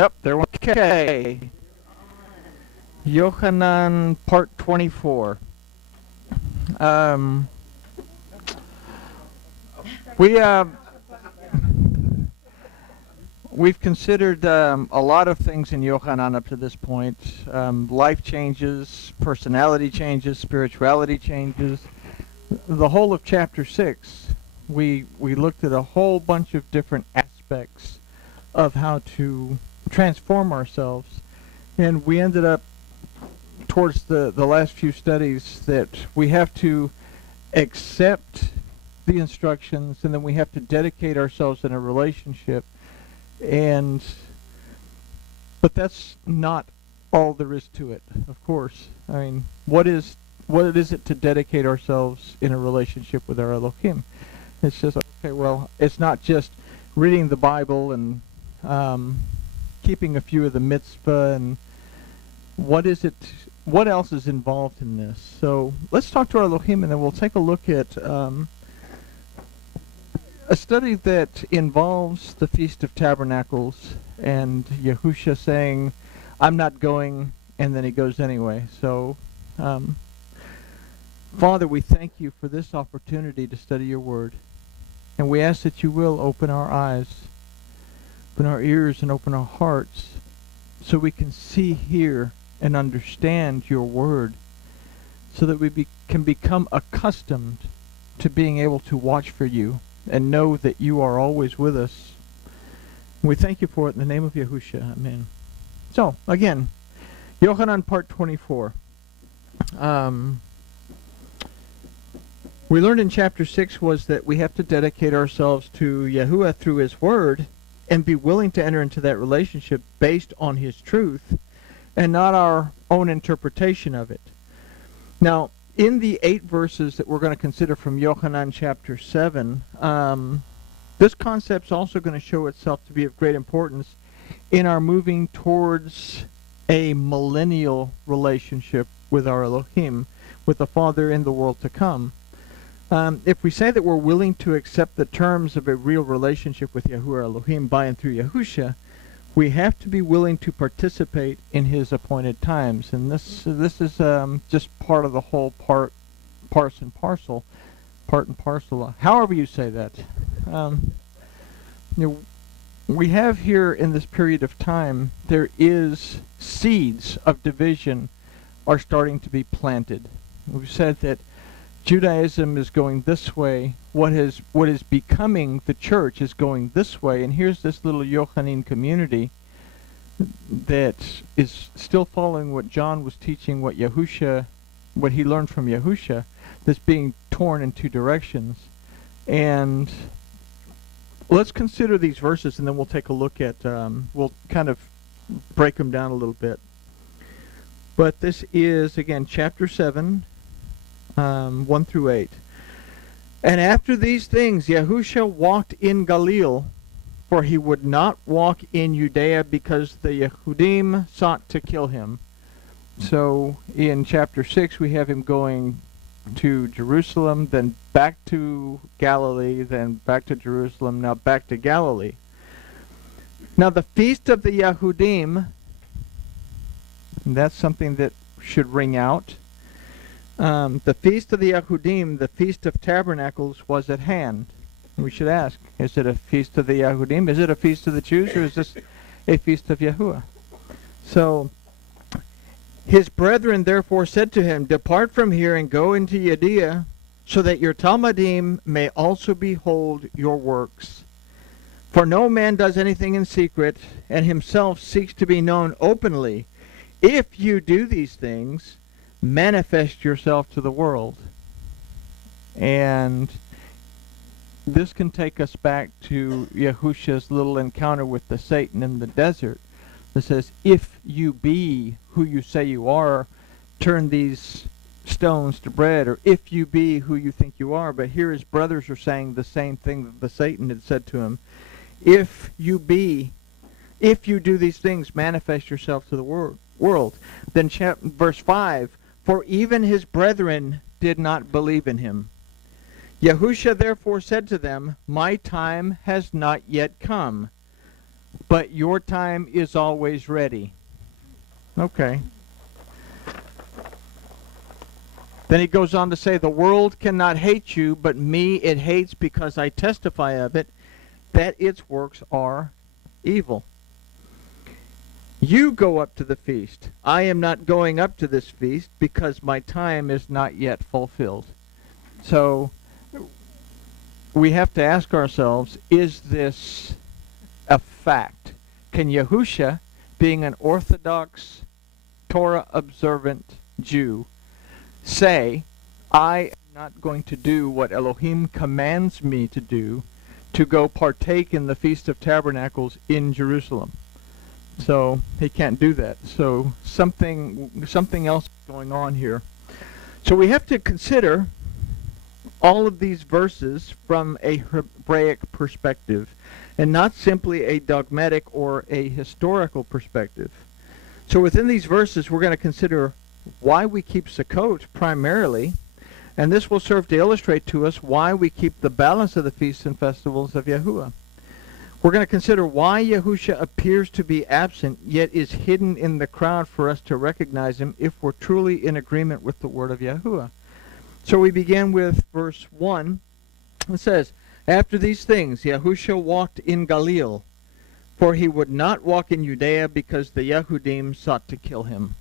Yep, there was K. Yochanan, part 24. We've considered a lot of things in Yochanan up to this point. Life changes, personality changes, spirituality changes. The whole of chapter 6, we looked at a whole bunch of different aspects of how to transform ourselves. And we ended up, towards the last few studies, that we have to accept the instructions, and then we have to dedicate ourselves in a relationship. But that's not all there is to it, of course. I mean, what is it to dedicate ourselves in a relationship with our Elohim? It's just, okay, well, it's not just reading the Bible and keeping a few of the mitzvah, and what else is involved in this? So let's talk to our Elohim, and then we'll take a look at a study that involves the Feast of Tabernacles and Yahusha saying, I'm not going, and then he goes anyway. So, Father, we thank you for this opportunity to study your word. And we ask that you will open our eyes, open our ears, and open our hearts so we can see, hear, and understand your word, so that we can become accustomed to being able to watch for you and know that you are always with us. We thank you for it in the name of Yahusha. Amen. So, again, Yochanan part 24. We learned in chapter 6 was that we have to dedicate ourselves to Yahuwah through his word and be willing to enter into that relationship based on his truth and not our own interpretation of it. Now, in the 8 verses that we're going to consider from Yochanan chapter 7, this concept's also going to show itself to be of great importance in our moving towards a millennial relationship with our Elohim, with the Father in the world to come. If we say that we're willing to accept the terms of a real relationship with Yahuwah Elohim by and through Yahusha, we have to be willing to participate in his appointed times. And this is just part of the whole part and parcel, however you say that. We have here in this period of time, there is seeds of division are starting to be planted. We've said that Judaism is going this way. What is becoming the church is going this way. And here's this little Yochanan community that is still following what John was teaching, what he learned from Yahusha, that's being torn in two directions. And let's consider these verses, and then we'll take a look at, we'll kind of break them down a little bit. But this is, again, chapter 7, 1 through 8. And after these things, Yahusha walked in Galilee, for he would not walk in Judea because the Yehudim sought to kill him. So in chapter 6, we have him going to Jerusalem, then back to Galilee, then back to Jerusalem, now back to Galilee. Now the feast of the Yehudim, and that's something that should ring out. The feast of the Yehudim, the feast of tabernacles, was at hand. We should ask, is it a feast of the Yehudim? Is it a feast of the Jews, or is this a feast of Yahuwah? So his brethren therefore said to him, Depart from here and go into Judea, so that your Talmudim may also behold your works. For no man does anything in secret, and himself seeks to be known openly. If you do these things, manifest yourself to the world. And this can take us back to Yahusha's little encounter with the Satan in the desert. It says, if you be who you say you are, turn these stones to bread, or if you be who you think you are. But here his brothers are saying the same thing that the Satan had said to him. If you do these things, manifest yourself to the world. Then verse 5, for even his brethren did not believe in him. Yahusha therefore said to them, My time has not yet come, but your time is always ready. Okay. Then he goes on to say, the world cannot hate you, but me it hates because I testify of it, that its works are evil. You go up to the feast. I am not going up to this feast because my time is not yet fulfilled. So we have to ask ourselves, is this a fact? Can Yahusha, being an Orthodox, Torah-observant Jew, say, I am not going to do what Elohim commands me to do, to go partake in the Feast of Tabernacles in Jerusalem? So he can't do that. So something else is going on here. So we have to consider all of these verses from a Hebraic perspective, and not simply a dogmatic or a historical perspective. So within these verses, we're going to consider why we keep Sukkot primarily, and this will serve to illustrate to us why we keep the balance of the feasts and festivals of Yahuwah. We're going to consider why Yahusha appears to be absent, yet is hidden in the crowd for us to recognize him if we're truly in agreement with the word of Yahuwah. So we begin with verse 1. It says, after these things, Yahusha walked in Galilee, for he would not walk in Judea because the Yehudim sought to kill him.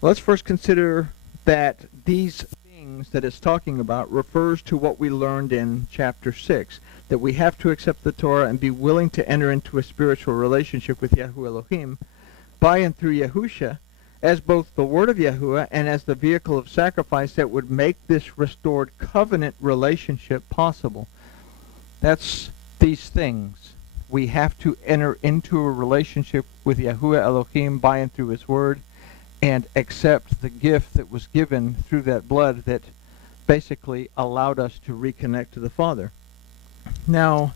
Let's first consider that these things that it's talking about refers to what we learned in chapter 6, that we have to accept the Torah and be willing to enter into a spiritual relationship with Yahuwah Elohim by and through Yahusha, as both the word of Yahuwah and as the vehicle of sacrifice that would make this restored covenant relationship possible. That's these things. We have to enter into a relationship with Yahuwah Elohim by and through his word, and accept the gift that was given through that blood that basically allowed us to reconnect to the Father. Now,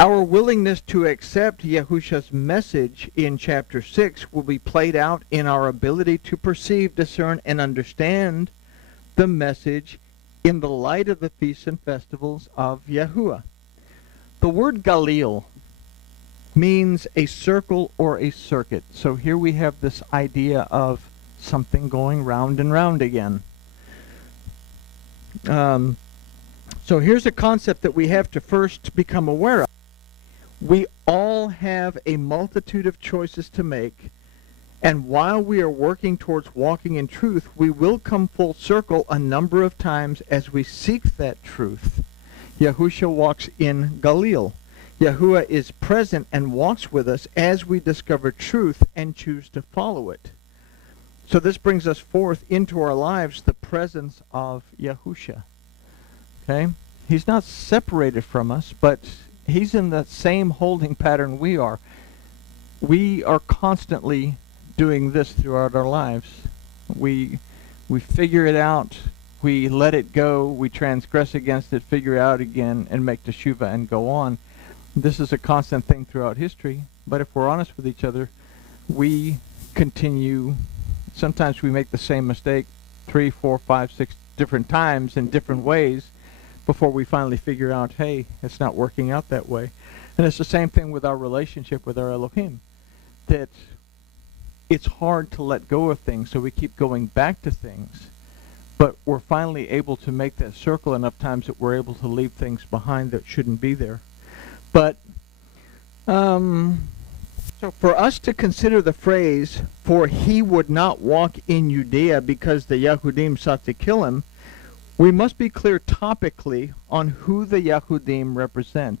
our willingness to accept Yahusha's message in chapter 6 will be played out in our ability to perceive, discern, and understand the message in the light of the feasts and festivals of Yahuwah. The word Galil means a circle or a circuit. So here we have this idea of something going round and round again. So here's a concept that we have to first become aware of. We all have a multitude of choices to make, and while we are working towards walking in truth, we will come full circle a number of times as we seek that truth. Yahusha walks in Galilee. Yahuwah is present and walks with us as we discover truth and choose to follow it. So this brings us forth into our lives the presence of Yahusha. Okay? He's not separated from us, but he's in the same holding pattern we are. We are constantly doing this throughout our lives. We figure it out, we let it go, we transgress against it, figure it out again, and make teshuvah and go on. This is a constant thing throughout history, but if we're honest with each other, we continue. Sometimes we make the same mistake 3, 4, 5, 6 different times in different ways before we finally figure out, hey, it's not working out that way. And it's the same thing with our relationship with our Elohim, that it's hard to let go of things, so we keep going back to things, but we're finally able to make that circle enough times that we're able to leave things behind that shouldn't be there. But so for us to consider the phrase, for he would not walk in Judea because the Yehudim sought to kill him, we must be clear topically on who the Yehudim represent.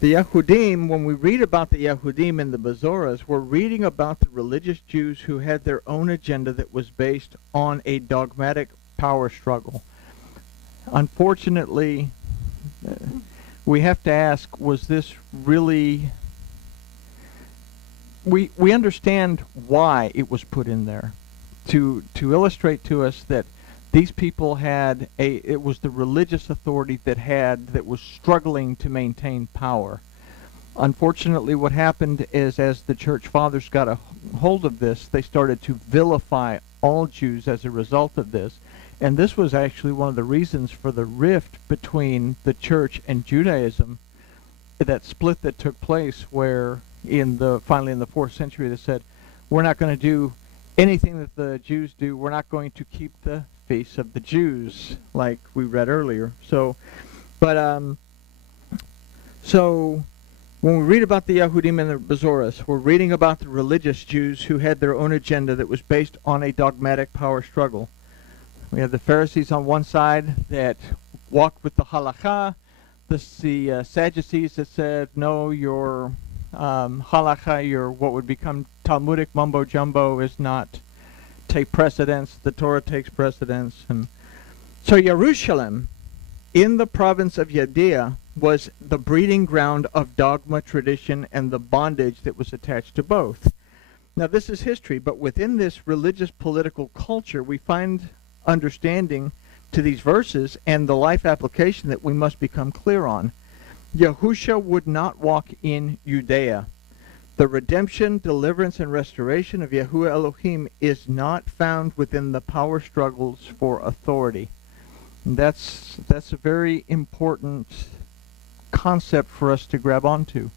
The Yehudim, when we read about the Yehudim in the Bezoras, we're reading about the religious Jews who had their own agenda that was based on a dogmatic power struggle. Unfortunately, we have to ask, was this really... We understand why it was put in there, to illustrate to us that these people had it was the religious authority that was struggling to maintain power. Unfortunately, what happened is, as the church fathers got a hold of this, they started to vilify all Jews as a result of this. And this was actually one of the reasons for the rift between the church and Judaism that split that took place where finally in the 4th century they said, we're not going to do anything that the Jews do. We're not going to keep the feasts of the Jews, like we read earlier. So when we read about the Yehudim and the Bezoras, we're reading about the religious Jews who had their own agenda that was based on a dogmatic power struggle. We have the Pharisees on one side that walked with the halakha, the Sadducees that said, no, your halakha, your what would become Talmudic mumbo-jumbo is not take precedence. The Torah takes precedence. And so Jerusalem, in the province of Judea, was the breeding ground of dogma, tradition, and the bondage that was attached to both. Now this is history, but within this religious political culture we find understanding to these verses and the life application that we must become clear on. Yahusha would not walk in Judea. The redemption, deliverance, and restoration of Yahuwah Elohim is not found within the power struggles for authority. And that's a very important concept for us to grab onto.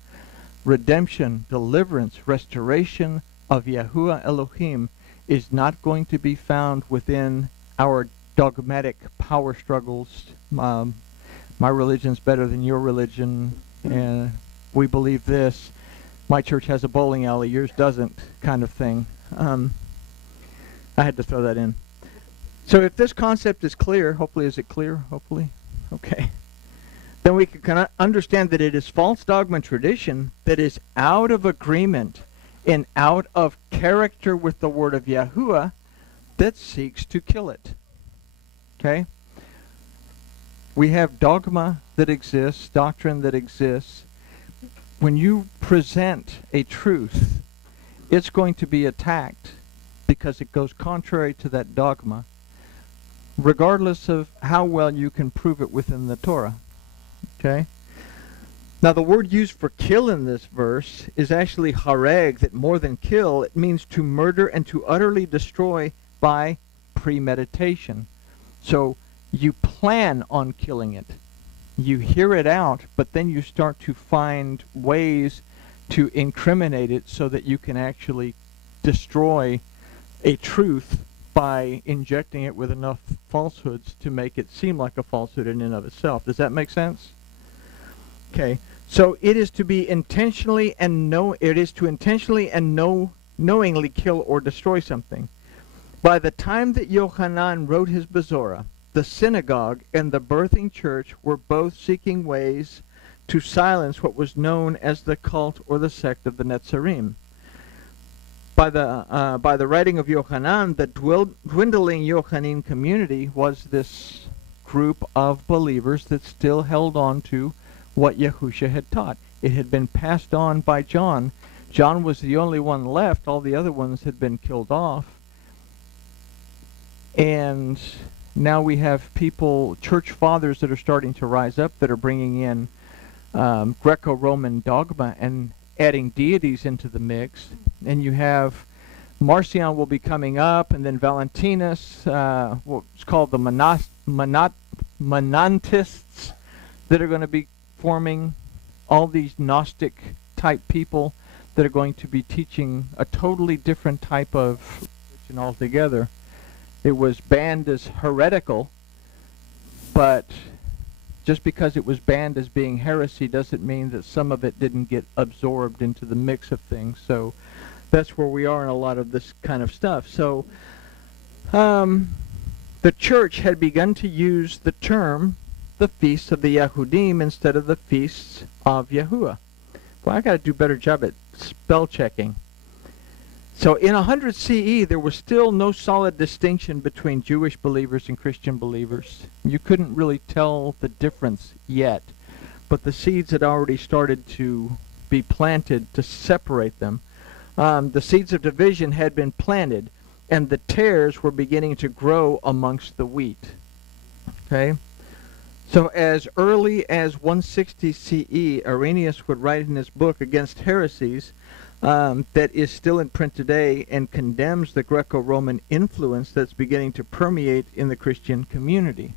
Redemption, deliverance, restoration of Yahuwah Elohim is not going to be found within our dogmatic power struggles. My religion's better than your religion, and we believe this. My church has a bowling alley, yours doesn't, kind of thing. I had to throw that in. So if this concept is clear, hopefully, is it clear? Hopefully? Okay. Then we can understand that it is false dogma and tradition that is out of agreement and out of character with the word of Yahuwah that seeks to kill it. Okay? We have dogma that exists, doctrine that exists. When you present a truth, it's going to be attacked because it goes contrary to that dogma, regardless of how well you can prove it within the Torah. Okay? Now the word used for kill in this verse is actually hareg, that more than kill, it means to murder and to utterly destroy by premeditation. So you plan on killing it. You hear it out, but then you start to find ways to incriminate it so that you can actually destroy a truth by injecting it with enough falsehoods to make it seem like a falsehood in and of itself. Does that make sense? Okay. So it is to be intentionally and knowingly kill or destroy something. By the time that Yochanan wrote his Bezorah, the synagogue and the birthing church were both seeking ways to silence what was known as the cult or the sect of the Netzarim. By the writing of Yochanan, the dwindling Yochanan community was this group of believers that still held on to what Yahusha had taught. It had been passed on by John. John was the only one left. All the other ones had been killed off. And now we have people, church fathers, that are starting to rise up, that are bringing in Greco-Roman dogma and adding deities into the mix. And you have Marcion will be coming up, and then Valentinus, what's called the Monantists, that are going to be forming, all these Gnostic type people that are going to be teaching a totally different type of religion altogether. It was banned as heretical, but just because it was banned as being heresy doesn't mean that some of it didn't get absorbed into the mix of things. So that's where we are in a lot of this kind of stuff. So the church had begun to use the term the feasts of the Yehudim instead of the feasts of Yahuwah. Well, I got to do a better job at spell checking. So in 100 CE, there was still no solid distinction between Jewish believers and Christian believers. You couldn't really tell the difference yet, but the seeds had already started to be planted to separate them. The seeds of division had been planted, and the tares were beginning to grow amongst the wheat. Okay? So as early as 160 CE, Irenaeus would write in his book Against Heresies, that is still in print today, and condemns the Greco-Roman influence that's beginning to permeate in the Christian community.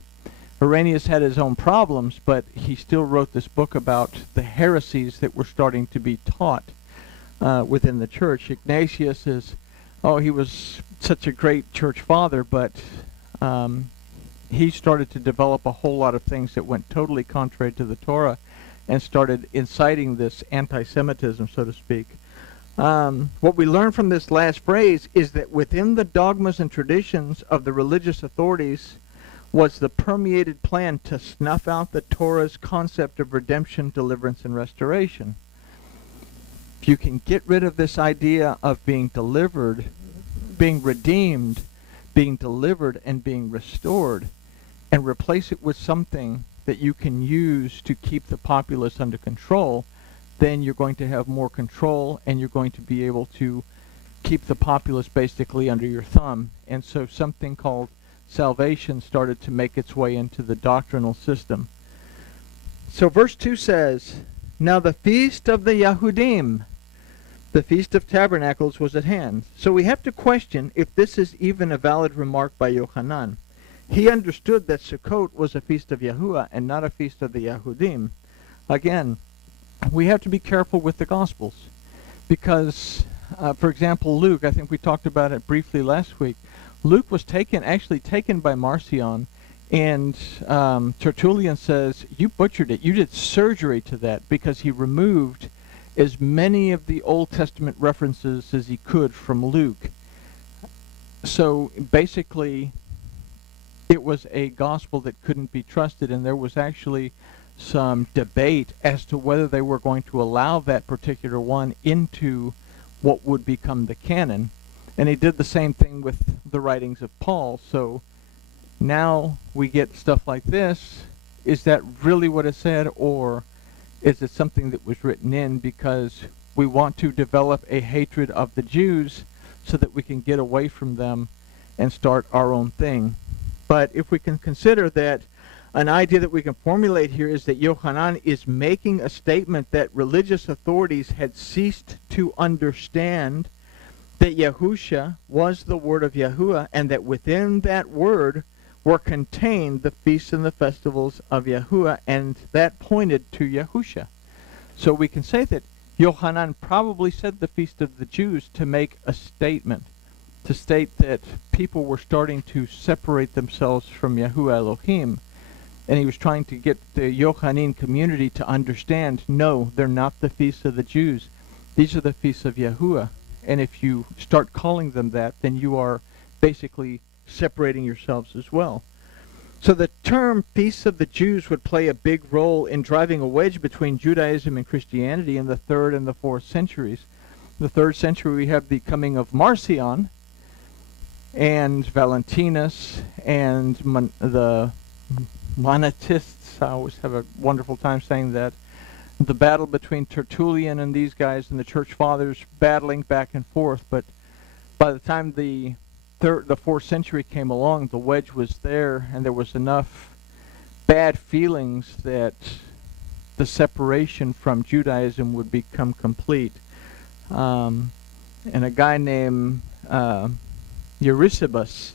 Irenaeus had his own problems, but he still wrote this book about the heresies that were starting to be taught within the church. Ignatius he was such a great church father, but he started to develop a whole lot of things that went totally contrary to the Torah and started inciting this anti-Semitism, so to speak. What we learn from this last phrase is that within the dogmas and traditions of the religious authorities was the permeated plan to snuff out the Torah's concept of redemption, deliverance, and restoration. If you can get rid of this idea of being delivered, being redeemed, being delivered, and being restored, and replace it with something that you can use to keep the populace under control, then you're going to have more control, and you're going to be able to keep the populace basically under your thumb. And so something called salvation started to make its way into the doctrinal system. So verse 2 says, "Now the feast of the Yahudim, the Feast of Tabernacles, was at hand." So we have to question if this is even a valid remark by Yochanan. He understood that Sukkot was a feast of Yahuwah and not a feast of the Yahudim. Again, we have to be careful with the Gospels because, for example, Luke, I think we talked about it briefly last week, Luke was actually taken by Marcion, and Tertullian says, you butchered it. You did surgery to that because he removed as many of the Old Testament references as he could from Luke. So basically, it was a gospel that couldn't be trusted, and there was actually some debate as to whether they were going to allow that particular one into what would become the canon. And he did the same thing with the writings of Paul. So now we get stuff like this. Is that really what it said, or is it something that was written in because we want to develop a hatred of the Jews so that we can get away from them and start our own thing? But if we can consider that an idea that we can formulate here is that Yochanan is making a statement that religious authorities had ceased to understand that Yahusha was the word of Yahuwah, and that within that word were contained the feasts and the festivals of Yahuwah, and that pointed to Yahusha. So we can say that Yochanan probably said the Feast of the Jews to make a statement, to state that people were starting to separate themselves from Yahuwah Elohim, and he was trying to get the Yochanan community to understand, no, they're not the feasts of the Jews. These are the feasts of Yahuwah. And if you start calling them that, then you are basically separating yourselves as well. So the term Feasts of the Jews would play a big role in driving a wedge between Judaism and Christianity in the 3rd and the 4th centuries. In the 3rd century we have the coming of Marcion and Valentinus and the Monetists. I always have a wonderful time saying that. The battle between Tertullian and these guys and the church fathers battling back and forth. But by the time the 4th century came along, the wedge was there, and there was enough bad feelings that the separation from Judaism would become complete. And a guy named Eusebius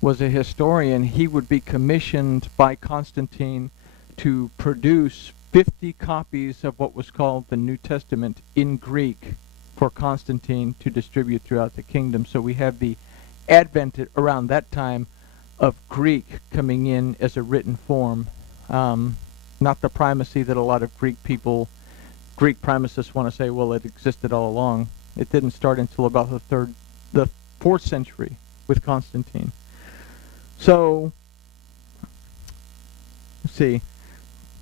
was a historian. He would be commissioned by Constantine to produce 50 copies of what was called the New Testament in Greek for Constantine to distribute throughout the kingdom. So we have the advent around that time of Greek coming in as a written form. Not the primacy that a lot of Greek primicists want to say, well, it existed all along. It didn't start until about the 4th century with Constantine. So, let's see.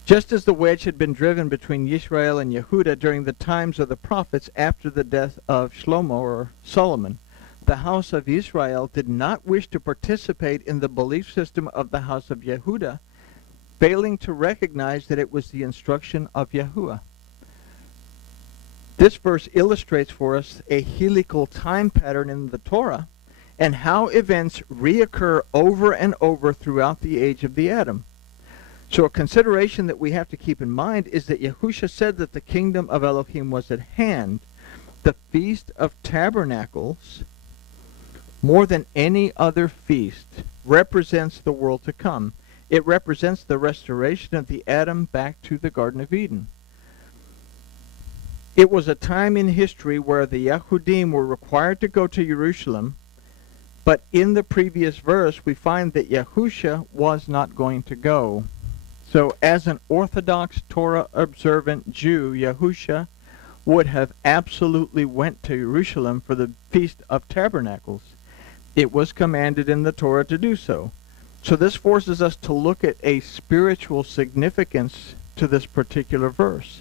Just as the wedge had been driven between Yisrael and Yehuda during the times of the prophets after the death of Shlomo or Solomon, the house of Israel did not wish to participate in the belief system of the house of Yehuda, failing to recognize that it was the instruction of Yahuwah. This verse illustrates for us a helical time pattern in the Torah and how events reoccur over and over throughout the age of the Adam. So a consideration that we have to keep in mind is that Yahusha said that the kingdom of Elohim was at hand. The Feast of Tabernacles, more than any other feast, represents the world to come. It represents the restoration of the Adam back to the Garden of Eden. It was a time in history where the Yahudim were required to go to Jerusalem, but in the previous verse we find that Yahusha was not going to go. So as an Orthodox Torah-observant Jew, Yahusha would have absolutely went to Jerusalem for the Feast of Tabernacles. It was commanded in the Torah to do so. So this forces us to look at a spiritual significance to this particular verse.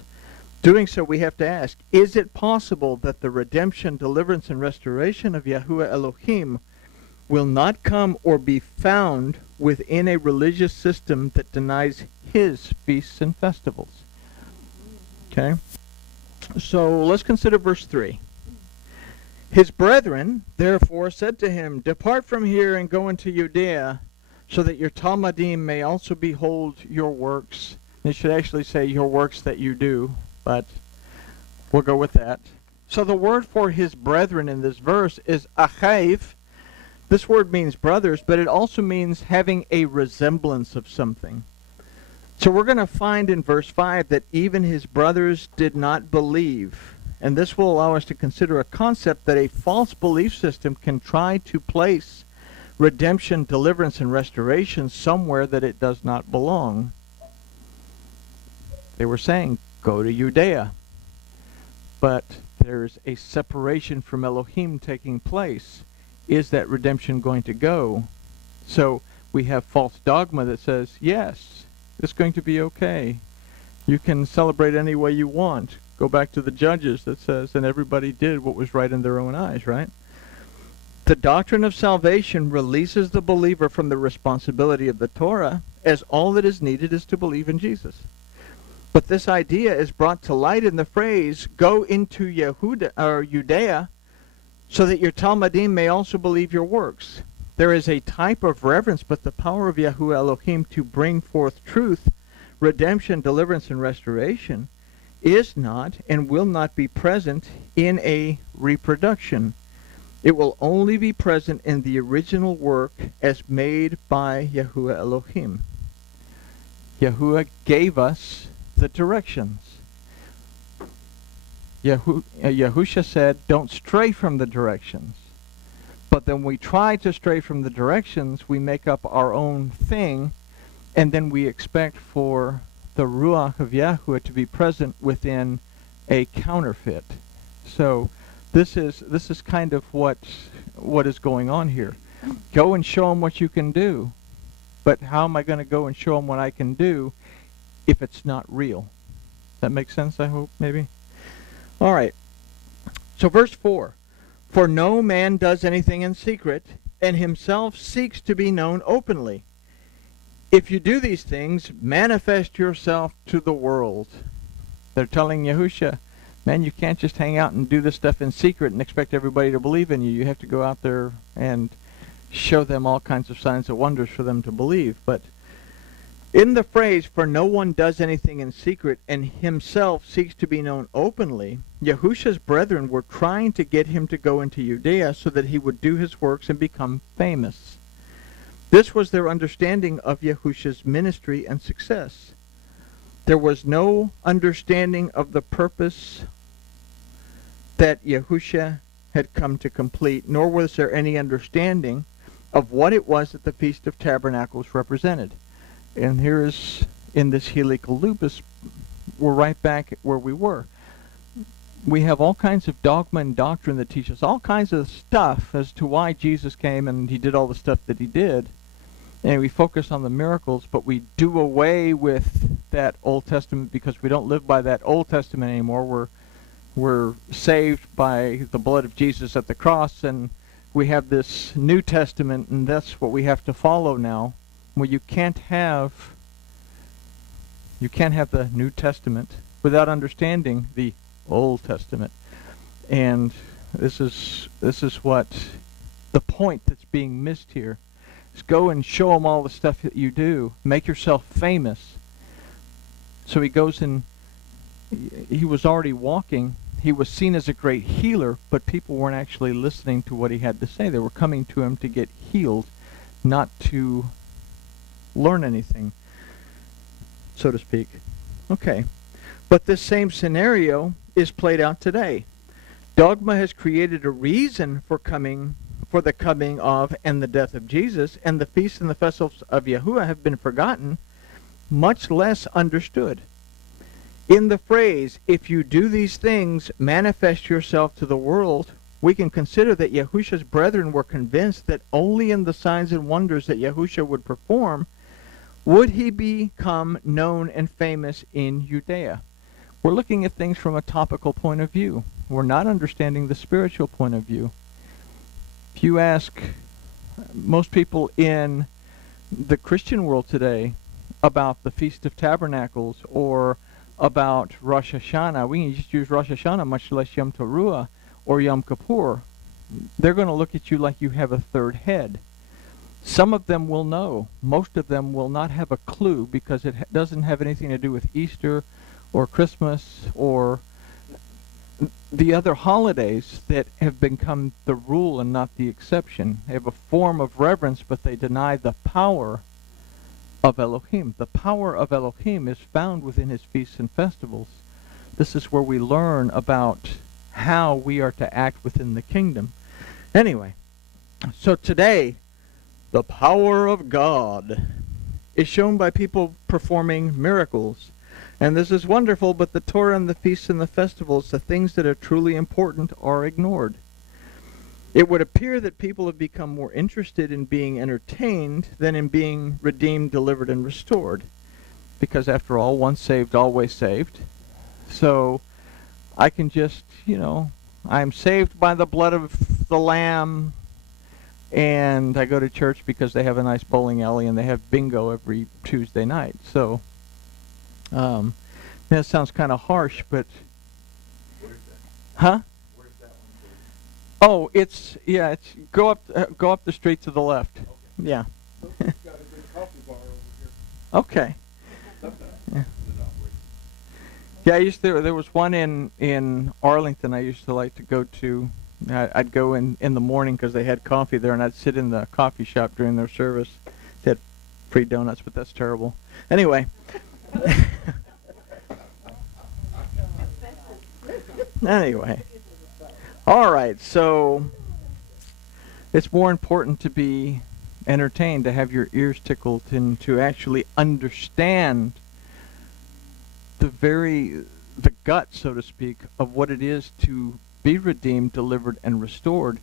Doing so, we have to ask, is it possible that the redemption, deliverance, and restoration of Yahuwah Elohim will not come or be found within a religious system that denies his feasts and festivals? Okay? So let's consider verse 3. His brethren, therefore, said to him, Depart from here and go into Judea, so that your Talmudim may also behold your works. It should actually say your works that you do, but we'll go with that. So the word for his brethren in this verse is achaiv. This word means brothers, but it also means having a resemblance of something. So we're going to find in verse 5 that even his brothers did not believe. And this will allow us to consider a concept that a false belief system can try to place redemption, deliverance, and restoration somewhere that it does not belong. They were saying, go to Judea. But there's a separation from Elohim taking place. Is that redemption going to go? So we have false dogma that says, yes, it's going to be okay. You can celebrate any way you want. Go back to the Judges that says, and everybody did what was right in their own eyes, right? The doctrine of salvation releases the believer from the responsibility of the Torah, as all that is needed is to believe in Jesus. But this idea is brought to light in the phrase, go into Judea, so that your Talmudim may also believe your works. There is a type of reverence, but the power of Yahuwah Elohim to bring forth truth, redemption, deliverance, and restoration is not and will not be present in a reproduction. It will only be present in the original work as made by Yahuwah Elohim. Yahuwah gave us the directions. Yahusha said, don't stray from the directions. But then we try to stray from the directions, we make up our own thing, and then we expect for the Ruach of Yahuwah to be present within a counterfeit. So this is kind of what is going on here. Go and show them what you can do. But how am I going to go and show them what I can do if it's not real? That makes sense, I hope, maybe? All right. So verse 4. For no man does anything in secret, and himself seeks to be known openly. If you do these things, manifest yourself to the world. They're telling Yahusha, man, you can't just hang out and do this stuff in secret and expect everybody to believe in you. You have to go out there and show them all kinds of signs and wonders for them to believe. But in the phrase, for no one does anything in secret and himself seeks to be known openly, Yahusha's brethren were trying to get him to go into Judea so that he would do his works and become famous. This was their understanding of Yahusha's ministry and success. There was no understanding of the purpose that Yahusha had come to complete, nor was there any understanding of what it was that the Feast of Tabernacles represented. And here is, in this helical loop, we're right back where we were. We have all kinds of dogma and doctrine that teaches all kinds of stuff as to why Jesus came and he did all the stuff that he did. And we focus on the miracles, but we do away with that Old Testament because we don't live by that Old Testament anymore. We're saved by the blood of Jesus at the cross, and we have this New Testament, and that's what we have to follow now. Well, you can't have the New Testament without understanding the Old Testament. And this is what the point that's being missed here is. Go and show them all the stuff that you do. Make yourself famous. So he goes and he was already walking. He was seen as a great healer, but people weren't actually listening to what he had to say. They were coming to him to get healed, not to learn anything, so to speak. Okay. But this same scenario is played out today. Dogma has created a reason for the coming of and the death of Jesus, and the feasts and the festivals of Yahuwah have been forgotten, much less understood. In the phrase, if you do these things, manifest yourself to the world, we can consider that Yahusha's brethren were convinced that only in the signs and wonders that Yahusha would perform would he become known and famous in Judea. We're looking at things from a topical point of view. We're not understanding the spiritual point of view. If you ask most people in the Christian world today about the Feast of Tabernacles or about Rosh Hashanah, we can just use Rosh Hashanah, much less Yom Teruah or Yom Kippur. They're going to look at you like you have a third head. Some of them will know. Most of them will not have a clue because it doesn't have anything to do with Easter or Christmas or the other holidays that have become the rule and not the exception. They have a form of reverence, but they deny the power of Elohim. The power of Elohim is found within his feasts and festivals. This is where we learn about how we are to act within the kingdom. Anyway, so today, the power of God is shown by people performing miracles. And this is wonderful, but the Torah and the feasts and the festivals, the things that are truly important, are ignored. It would appear that people have become more interested in being entertained than in being redeemed, delivered, and restored. Because after all, once saved, always saved. So I can just, I'm saved by the blood of the Lamb, and I go to church because they have a nice bowling alley and they have bingo every Tuesday night. So that sounds kind of harsh, but Where's that? Huh? Where's that one? Oh, it's go up the street to the left. Okay. Yeah. Got a good coffee bar over here. Okay. Yeah. Yeah, there was one in Arlington I used to like to go to. I'd go in the morning because they had coffee there, and I'd sit in the coffee shop during their service. They had free donuts, but that's terrible. Anyway. Anyway. All right, so it's more important to be entertained, to have your ears tickled, and to actually understand the gut, so to speak, of what it is to be redeemed, delivered, and restored,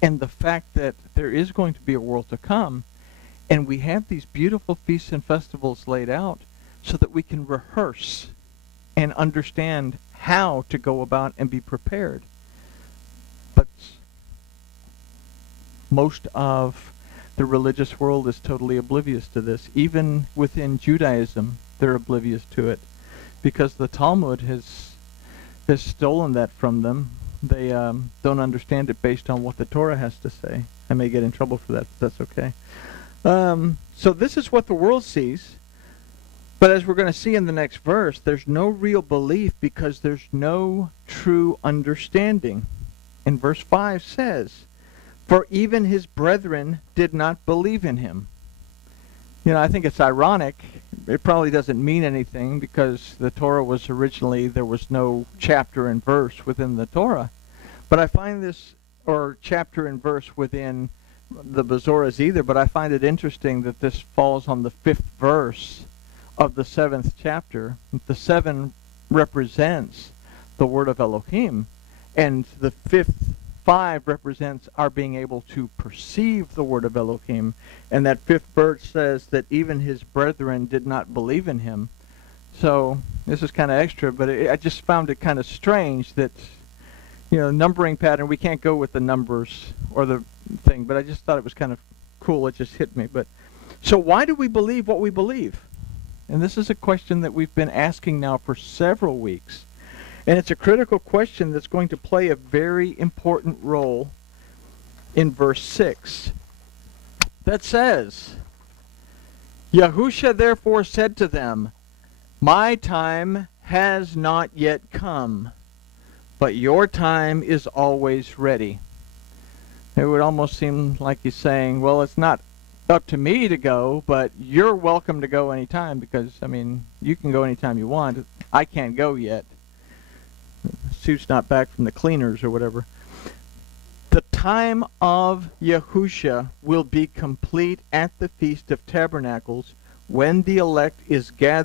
and the fact that there is going to be a world to come, and we have these beautiful feasts and festivals laid out so that we can rehearse and understand how to go about and be prepared. But most of the religious world is totally oblivious to this. Even within Judaism, they're oblivious to it, because the Talmud has stolen that from them. They don't understand it based on what the Torah has to say. I may get in trouble for that, but that's okay. So this is what the world sees. But as we're going to see in the next verse, there's no real belief because there's no true understanding. And verse 5 says, "For even his brethren did not believe in him." I think it's ironic. It probably doesn't mean anything because the Torah was originally, there was no chapter and verse within the Torah. But I find this, or chapter and verse within the Bezoras either, but I find it interesting that this falls on the 5th verse of the 7th chapter. The 7 represents the word of Elohim, and the 5 represents our being able to perceive the word of Elohim. And that 5th verse says that even his brethren did not believe in him. So this is kind of extra, but I just found it kind of strange that, numbering pattern, we can't go with the numbers or the thing, but I just thought it was kind of cool. It just hit me. But so why do we believe what we believe? And this is a question that we've been asking now for several weeks. And it's a critical question that's going to play a very important role in verse 6. That says, "Yahusha therefore said to them, My time has not yet come, but your time is always ready." It would almost seem like he's saying, well, it's not up to me to go, but you're welcome to go anytime because, I mean, you can go anytime you want. I can't go yet. The suit's not back from the cleaners or whatever. The time of Yahusha will be complete at the Feast of Tabernacles when the elect is gathered